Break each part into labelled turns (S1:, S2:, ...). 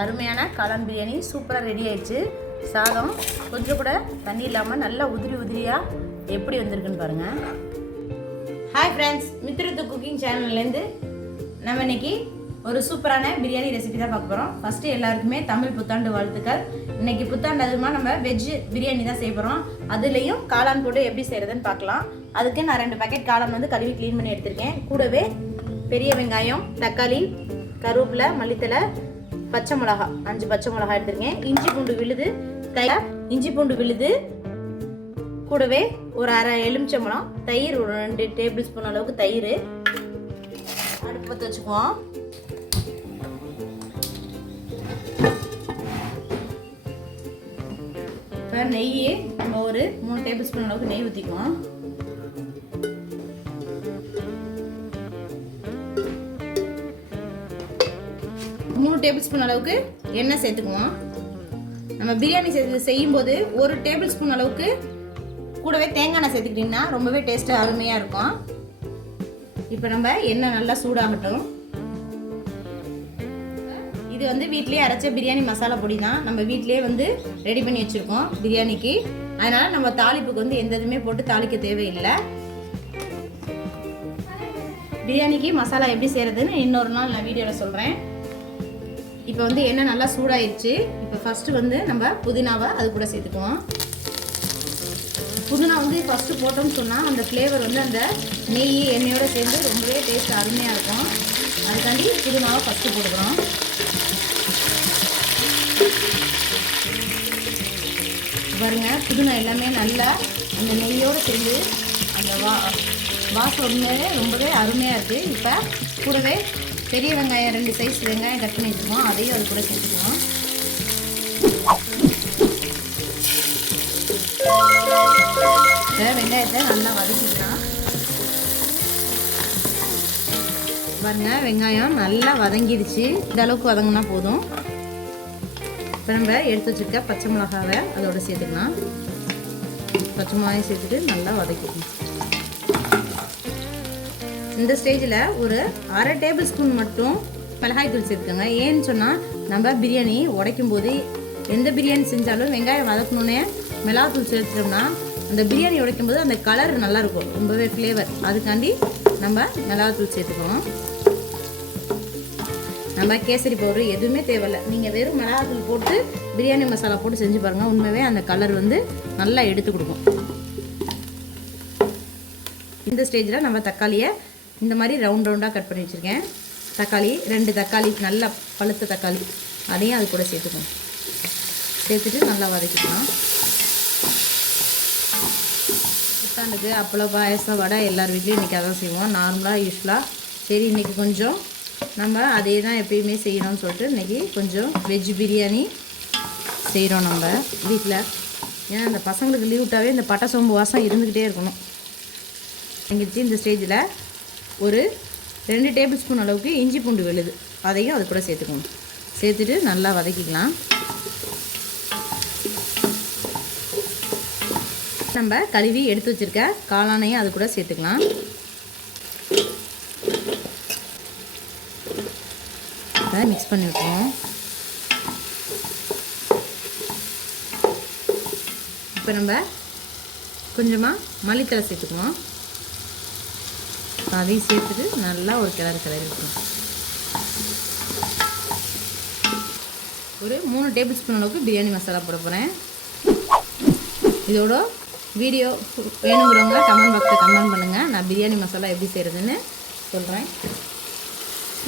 S1: அருமையான காளான் பிரியாணி சூப்பராக ரெடி ஆயிடுச்சு. சாதம் கொஞ்சம் கூட தண்ணி இல்லாமல் நல்லா உதிரி உதிரியாக எப்படி வந்திருக்குன்னு பாருங்கள் ஹாய் ஃப்ரெண்ட்ஸ் மித்ருத்து குக்கிங் சேனல்லேருந்து நம்ம இன்னைக்கு ஒரு சூப்பரான பிரியாணி ரெசிபி தான் பார்க்க போகிறோம் ஃபஸ்ட்டு எல்லாருக்குமே தமிழ் புத்தாண்டு வாழ்த்துக்கள். இன்னைக்கு புத்தாண்டு அதிகமாக நம்ம வெஜ் பிரியாணி தான் செய்ய போகிறோம் அதுலேயும் காளான் போட்டு எப்படி செய்கிறதுன்னு பார்க்கலாம். அதுக்கு நான் ரெண்டு பேக்கெட் காளான் வந்து கழுவி க்ளீன் பண்ணி எடுத்திருக்கேன். கூடவே பெரிய வெங்காயம் தக்காளி கருவேப்பிலை மல்லித்தலை பச்சை மிளகா அஞ்சு பச்சை மிளகா எடுத்துருக்கேன். இஞ்சி பூண்டு விழுது தை இஞ்சி பூண்டு விழுது கூடவே ஒரு அரை எலுமிச்சம்பழம் தயிர் ஒரு ரெண்டு டேபிள் ஸ்பூன் அளவுக்கு தயிர். அடுப்பு பற்ற வச்சுக்குவோம். இப்போ நெய் நம்ம ஒரு மூணு டேபிள் ஸ்பூன் அளவுக்கு நெய் ஊற்றிக்குவோம் டேபிள் ஸ்பூன் அளவுக்கு எண்ணெய் சேர்த்துக்குவோம். நம்ம பிரியாணி செய்து செய்யும்போது ஒரு டேபிள் ஸ்பூன் அளவுக்கு கூடவே தேங்காய் எண்ணெய் சேர்த்துக்கிட்டிங்கன்னா ரொம்பவே டேஸ்ட்டு அருமையாக இருக்கும். இப்போ நம்ம எண்ணெய் நல்லா சூடாகட்டும். இது வந்து வீட்லேயே அரைச்ச பிரியாணி மசாலா பொடி தான். நம்ம வீட்லேயே வந்து ரெடி பண்ணி வச்சுருக்கோம் பிரியாணிக்கு. அதனால் நம்ம தாளிப்புக்கு வந்து எந்த இதுவுமே போட்டு தாளிக்க தேவையில்லை. பிரியாணிக்கு மசாலா எப்படி செய்கிறதுன்னு இன்னொரு நாள் நான் வீடியோவில் சொல்கிறேன் இப்போ வந்து எண்ணெய் நல்லா சூடாயிடுச்சு இப்போ ஃபஸ்ட்டு வந்து நம்ம புதினாவை அது கூட சேர்த்துக்குவோம். புதினா வந்து ஃபஸ்ட்டு போட்டோம்னு சொன்னால் அந்த ஃப்ளேவர் வந்து அந்த நெய் எண்ணெயோடு சேர்ந்து ரொம்பவே டேஸ்ட் அருமையாக இருக்கும். அதுக்காண்டி புதினாவை ஃபஸ்ட்டு போட்டுக்கிறோம். பாருங்க புதினா எல்லாமே நல்லா அந்த நெய்யோடு சேர்ந்து அந்த வா வாசம் உண்மையிலே ரொம்பவே அருமையாக இருக்குது இப்போ கூடவே பெரிய வெங்காயம் ரெண்டு சைஸ் வெங்காயம் கட் பண்ணி வச்சுருக்கோம். அதையும் அது கூட சேர்த்துக்கலாம். வெங்காயத்தை நல்லா வதக்கிக்கலாம். பாருங்க வெங்காயம் நல்லா வதங்கிடுச்சு. இந்த அளவுக்கு வதங்கினா போதும். இப்போ நம்ம எடுத்து வச்சுருக்க பச்சை மிளகாவை அதோட சேர்த்துக்கலாம். பச்சை மிளகாயும் சேர்த்துட்டு நல்லா வதக்கிக்கணும் இந்த ஸ்டேஜில் ஒரு அரை டேபிள் ஸ்பூன் மட்டும் மிளகாய்த்தூள் சேர்த்துக்கோங்க. ஏன்னு சொன்னால் நம்ம பிரியாணி உடைக்கும் போது எந்த பிரியாணி செஞ்சாலும் வெங்காயம் வதக்கணுன்னே மிளகாத்தூள் சேர்த்துட்டோம்னா அந்த பிரியாணி உடைக்கும் போது அந்த கலர் நல்லாயிருக்கும் ரொம்பவே ஃப்ளேவர் அதுக்காண்டி நம்ம மிளகாத்தூள் சேர்த்துக்கணும். நம்ம கேசரி பவுடர் எதுவுமே தேவையில்லை. நீங்கள் வெறும் மிளகாத்தூள் போட்டு பிரியாணி மசாலா போட்டு செஞ்சு பாருங்கள் உண்மையாகவே அந்த கலர் வந்து நல்லா எடுத்து கொடுக்கும். இந்த ஸ்டேஜில் நம்ம தக்காளியை இந்த மாதிரி ரவுண்ட் ரவுண்டாக கட் பண்ணி வச்சுருக்கேன். தக்காளி ரெண்டு தக்காளி நல்லா பழுத்த தக்காளி. அதையும் அது கூட சேர்த்துக்கணும். சேர்த்துட்டு நல்லா வதக்கிக்கலாம். புத்தாண்டுக்கு அப்பளம் பாயசம் வடை எல்லார் வீட்லேயும் இன்றைக்கி அதான் செய்வோம். நார்மலாக யூஸ்ஃபுல்லாக சரி இன்றைக்கி கொஞ்சம் நம்ம அதே தான் எப்பயுமே செய்யணும்னு சொல்லிட்டு இன்றைக்கி கொஞ்சம் வெஜ் பிரியாணி செய்கிறோம் நம்ம வீட்டில் ஏன்னா இந்த பசங்களுக்கு லீவ் விட்டாவே இந்த பட்டை சோம்பு வாசம் இருந்துக்கிட்டே இருக்கணும். எங்கிருச்சு இந்த ஸ்டேஜில் ஒரு ரெண்டு டேபிள் ஸ்பூன் அளவுக்கு இஞ்சி பூண்டு விழுது அதையும் அது கூட சேர்த்துக்கணும். சேர்த்துட்டு நல்லா வதக்கிக்கலாம். நம்ம கழுவி எடுத்து வச்சுருக்க காளானையும் அது கூட சேர்த்துக்கலாம். அதை மிக்ஸ் பண்ணி விட்டுருவோம். இப்போ நம்ம கொஞ்சமாக மல்லித்தலை சேர்த்துக்குவோம். அதையும் சேர்த்துட்டு நல்லா ஒரு கிளறு கிளறி விட்டுருவோம் ஒரு மூணு டேபிள் ஸ்பூன் அளவுக்கு பிரியாணி மசாலா போட போகிறேன் இதோட வீடியோ வேணுங்கிறவங்க கமெண்ட் பாக்ஸில் கமெண்ட் பண்ணுங்கள் நான் பிரியாணி மசாலா எப்படி செய்கிறதுன்னு சொல்கிறேன்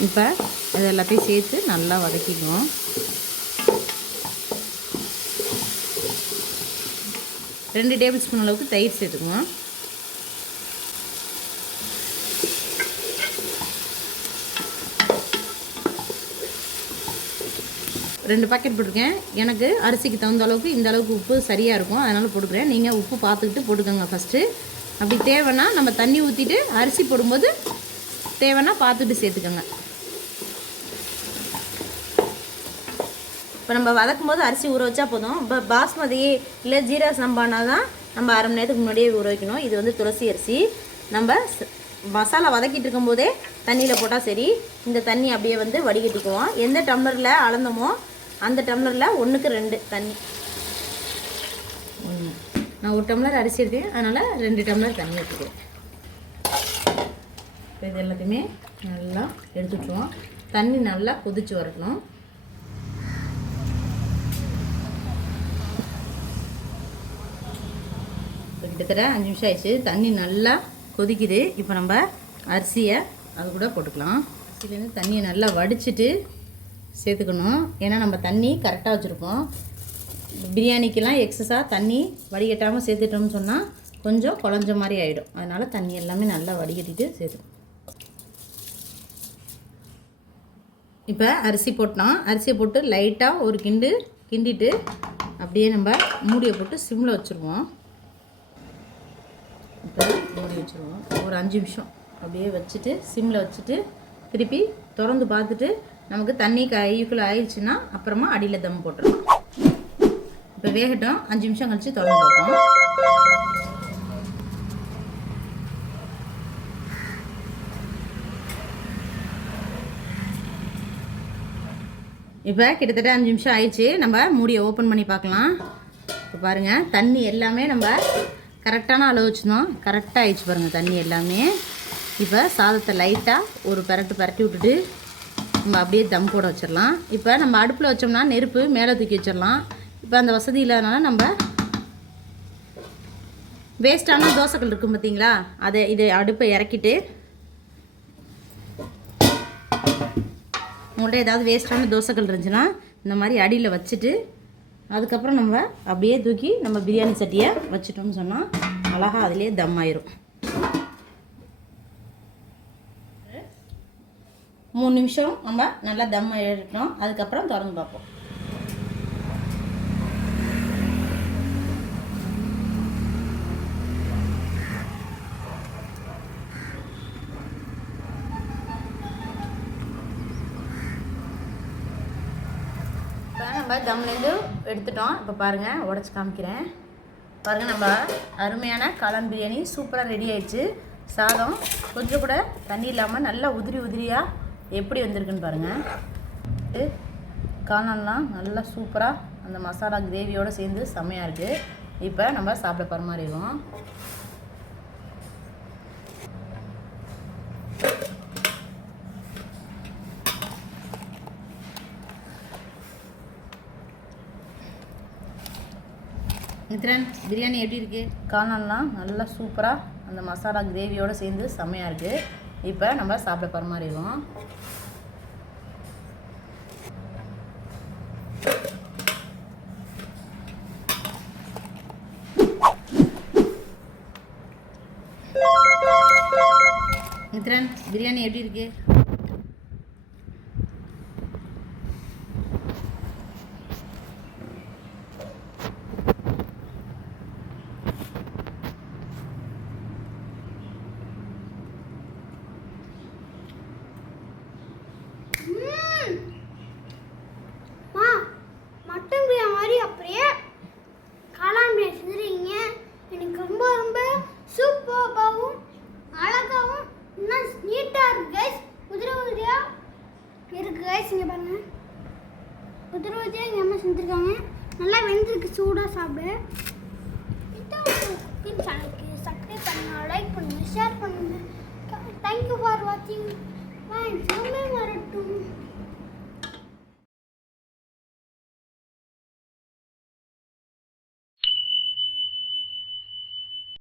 S1: இப்போ இது எல்லாத்தையும் சேர்த்து நல்லா வதக்கிக்குவோம். ரெண்டு டேபிள் ஸ்பூன் அளவுக்கு தயிர் சேர்த்துக்குவோம். ரெண்டு பாக்கெட் போட்டிருக்கேன். எனக்கு அரிசிக்கு தகுந்த அளவுக்கு இந்த அளவுக்கு உப்பு சரியாக இருக்கும். அதனால் போட்டுக்கிறேன். நீங்கள் உப்பு பார்த்துக்கிட்டு போட்டுக்கோங்க ஃபஸ்ட்டு அப்படி தேவைன்னா நம்ம தண்ணி ஊற்றிட்டு அரிசி போடும்போது தேவைன்னா பார்த்துட்டு சேர்த்துக்கோங்க. இப்போ நம்ம வதக்கும் போது அரிசி ஊற வச்சா போதும். இப்போ பாஸ்மதி இல்லை ஜீரா சம்பானா தான் நம்ம அரை மணி நேரத்துக்கு முன்னாடியே ஊற வைக்கணும். இது வந்து துளசி அரிசி. நம்ம மசாலா வதக்கிட்டு இருக்கும்போதே தண்ணியில் போட்டால் சரி. இந்த தண்ணி அப்படியே வந்து வடிகட்டிக்குவோம். எந்த டம்ளரில் அளந்தோமோ அந்த டம்ளரில் ஒன்றுக்கு ரெண்டு தண்ணி. ஒன்று நான் ஒரு டம்ளர் அரிசி எடுத்தேன். அதனால் ரெண்டு டம்ளர் தண்ணி எடுத்துக்கிறேன். இப்போ இது எல்லாத்தையுமே நல்லா எடுத்துட்டுருவோம் தண்ணி நல்லா கொதிச்சு வரணும் கிட்டத்தட்ட அஞ்சு நிமிஷம் ஆயிடுச்சு. தண்ணி நல்லா கொதிக்குது. இப்போ நம்ம அரிசியை அது கூட போட்டுக்கலாம். அரிசியிலேருந்து தண்ணியை நல்லா வடிச்சிட்டு சேர்த்துக்கணும். ஏன்னா நம்ம தண்ணி கரெக்டாக வச்சுருக்கோம். பிரியாணிக்கெல்லாம் எக்ஸஸாக தண்ணி வடிகட்டாமல் சேர்த்துட்டோம்னு சொன்னால் கொஞ்சம் குழஞ்ச மாதிரி ஆகிடும் அதனால் தண்ணி எல்லாமே நல்லா வடிகட்டிட்டு சேர்த்துக்கணும். இப்போ அரிசி போட்டோம். அரிசியை போட்டு லைட்டாக ஒரு கிண்டு கிண்டிட்டு அப்படியே நம்ம மூடியை போட்டு சிம்மில் வச்சுருவோம். இப்போ மூடி வச்சுருவோம். ஒரு அஞ்சு நிமிஷம். அப்படியே வச்சுட்டு சிம்மில் வச்சுட்டு திருப்பி திறந்து பார்த்துட்டு நமக்கு தண்ணி க ஆயிடுச்சுன்னா அப்புறமா அடியில் தம் போட்டுடலாம். இப்போ வேகட்டும். அஞ்சு நிமிஷம் கழிச்சு தொடர்ந்து பார்ப்போம். இப்போ கிட்டத்தட்ட அஞ்சு நிமிஷம் ஆயிடுச்சு. நம்ம மூடியை ஓப்பன் பண்ணி பார்க்கலாம். இப்போ பாருங்கள் தண்ணி எல்லாமே நம்ம கரெக்டான அளவு வச்சுருந்தோம். கரெக்டாக ஆயிடுச்சு பாருங்கள் தண்ணி எல்லாமே. இப்போ சாதத்தை லைட்டாக ஒரு பரட்டு பரட்டி விட்டுட்டு நம்ம அப்படியே தம் போட வச்சிடலாம். இப்போ நம்ம அடுப்பில் வச்சோம்னா நெருப்பு மேலே தூக்கி வச்சிடலாம். இப்போ அந்த வசதி இல்லாதனால நம்ம வேஸ்ட்டான தோசைகள் இருக்கும் பார்த்தீங்களா அதை இதை அடுப்பை இறக்கிட்டு உங்கள்கிட்ட ஏதாவது வேஸ்ட்டான தோசைகள் இருந்துச்சுன்னா இந்த மாதிரி அடியில் வச்சுட்டு அதுக்கப்புறம் நம்ம அப்படியே தூக்கி நம்ம பிரியாணி சட்டியை வச்சிட்டோம்னு சொன்னால் அழகாக அதிலே தம் ஆயிரும். மூணு நிமிஷம் நம்ம நல்லா தம் எடுக்கணும் அதுக்கப்புறம் திறந்து பார்ப்போம். இப்போ நம்ம தம்லேருந்து எடுத்துட்டோம். இப்போ பாருங்கள் உடச்சி காமிக்கிறேன். பாருங்கள் நம்ம அருமையான காளான் பிரியாணி சூப்பராக ரெடி ஆயிடுச்சு. சாதம் கொஞ்சம் கூட தண்ணி இல்லாமல் நல்லா உதிரி உதிரியாக எப்படி வந்திருக்குன்னு பாருங்கள் இது காளான்லாம் நல்லா சூப்பராக அந்த மசாலா கிரேவியோடு சேர்ந்து செம்மையாக இருக்குது இப்போ நம்ம சாப்பிட பரிமாறிடுவோம் மித்ரன் பிரியாணி எப்படி இருக்கு? காளான்லாம் நல்லா சூப்பராக அந்த மசாலா கிரேவியோடு சேர்ந்து செம்மையாக இருக்குது இப்போ நம்ம சாப்பிட பரிமாறிடுவோம் மித்ரன் பிரியாணி எப்படி இருக்கு?
S2: ஷேர் பண்ணுங்க தேங்க்யூ ஃபார் வாட்சிங் பாய் வரட்டும்